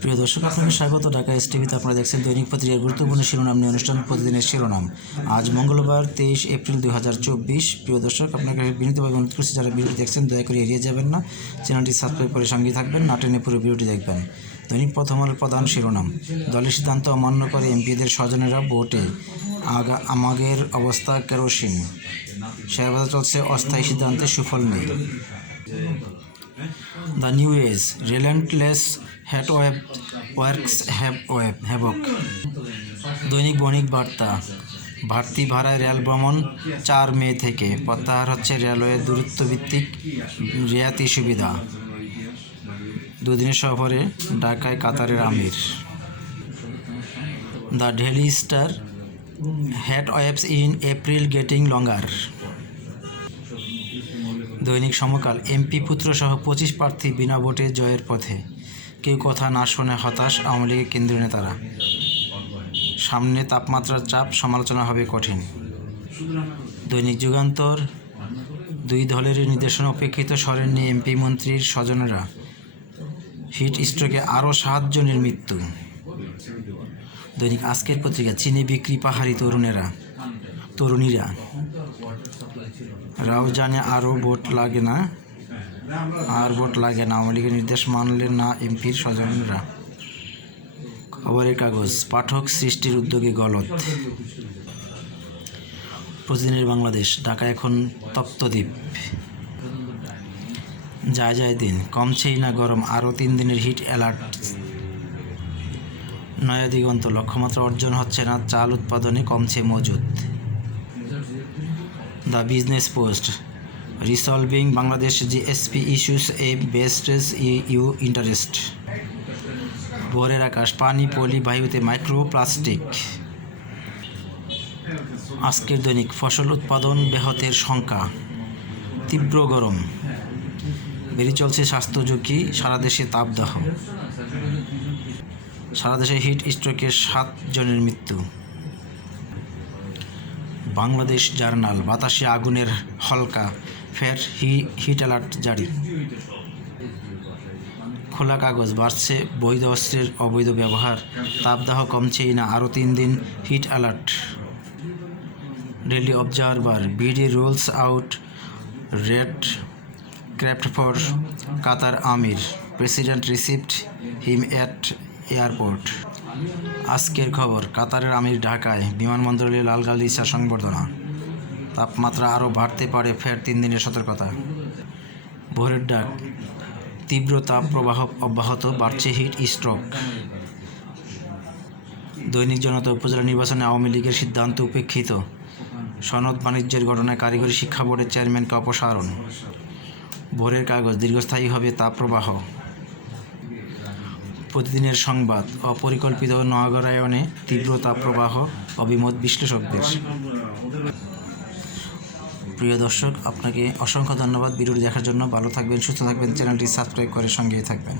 প্রিয় দর্শক আপনাকে স্বাগত। ঢাকা এস টিভিতে আপনারা দেখছেন দৈনিক পত্রিকার গুরুত্বপূর্ণ শিরোনাম নিয়ে অনুষ্ঠান, প্রতিদিনের শিরোনাম। আজ মঙ্গলবার, তেইশ এপ্রিল দুই হাজার চব্বিশ। প্রিয় দর্শক, আপনাকে বিনীতভাবে অনুরোধ করছি, যারা ভিডিওটি দেখছেন, দয়া করে এড়িয়ে যাবেন না। চ্যানেলটি সাবস্ক্রাইব করে সঙ্গে থাকবেন, না টেনে পুরো ভিডিওটি দেখবেন। দৈনিক প্রথম আলোর প্রধান শিরোনাম, দলের সিদ্ধান্ত অমান্য করে এমপিদের স্বজনেরা ভোটে। আগা, আমাগের অবস্থা কেরোসিন। শেয়ারবাজার চলছে অস্থায়ী সিদ্ধান্তে সুফল নেই the new age relentless heat wave works have wave havoc Dainik Banik Barta. বাড়তি ভাড়ায় রেল ভ্রমণ চার মে থেকে। প্রত্যাহার হচ্ছে রেলওয়ে দূরত্বভিত্তিক রিয়াতি সুবিধা। দুদিনের সফরে ঢাকায় কাতারের আমির। The Daily Star heat waves in April getting longer Dainik Samakal MP পুত্রসহ পঁচিশ প্রার্থী বিনা ভোটে জয়ের পথে। কেউ কথা না শোনে হতাশ আওয়ামী লীগের কেন্দ্রীয় নেতারা। সামনে তাপমাত্রার চাপ, সমালোচনা হবে কঠিন। দৈনিক যুগান্তর, দুই দলের নির্দেশনা উপেক্ষিত সরেননি এমপি মন্ত্রীর স্বজনেরা। হিট স্ট্রোকে আরও সাতজনের মৃত্যু। দৈনিক আজকের পত্রিকা, চিনি বিক্রি পাহাড়ি তরুণেরা। তরুণীরা। রাও জানে আরও ভোট লাগে না, আর ভোট লাগে না। আওয়ামী লীগের নির্দেশ মানলেন না এমপির স্বজনরা। খবরের কাগজ, পাঠক সৃষ্টির উদ্যোগে গলত প্রতিদিনের বাংলাদেশ ঢাকা এখন তপ্তদ্বীপ যায় যায় দিন, কমছেই না গরম, আরও তিন দিনের হিট অ্যালার্ট। নয়া দিগন্ত, লক্ষ্যমাত্রা অর্জন হচ্ছে না, চাল উৎপাদনে কমছে মজুদ। The Business Post, resolving Bangladesh GSP issues a best EU interest. Bhorer Akash, পানি, পলি, বায়ুতে মাইক্রো প্লাস্টিক আজকের দৈনিক, ফসল উৎপাদন ব্যাহতের সংখ্যা তীব্র গরম। বেড়ে চলছে স্বাস্থ্য ঝুঁকি, সারা দেশে তাপদাহ। সারা দেশে হিট স্ট্রোকে সাত জনের মৃত্যু। বাংলাদেশ জার্নাল, বাতাসে আগুনের হলকা, ফের হি, হিট অ্যালার্ট জারি। খোলা কাগজ বাড়ছে, বৈধ অস্ত্রের অবৈধ ব্যবহার, তাপদাহ কমছেই না, আরও তিন দিন heat alert. Daily Observer, BD rolls out, red craft for Qatar Amir, President received him at airport. Ajker Khobor, কাতারের আমির ঢাকায় বিমানবন্দরে লাল গালিচা সংবর্ধনা। তাপমাত্রা আরও বাড়তে পারে ফের তিন দিনের সতর্কতা। ভোরের ডাক তীব্র তাপ প্রবাহ অব্যাহত বাড়ছে হিট স্ট্রোক। দৈনিক জনতা উপজেলা নির্বাচনে আওয়ামী লীগের সিদ্ধান্ত উপেক্ষিত। সনদ বাণিজ্যের ঘটনায় কারিগরি শিক্ষা বোর্ডের চেয়ারম্যানকে অপসারণ। ভোরের কাগজ দীর্ঘস্থায়ী হবে তাপপ্রবাহ। প্রতিদিনের সংবাদ, অপরিকল্পিত নগরায়নে তীব্র তাপপ্রবাহ অভিমত বিশ্লেষকদের। প্রিয় দর্শক, আপনাকে অসংখ্য ধন্যবাদ। ভিডিওটি দেখার জন্য ভালো থাকবেন, সুস্থ থাকবেন, চ্যানেলটি সাবস্ক্রাইব করে সঙ্গেই থাকবেন।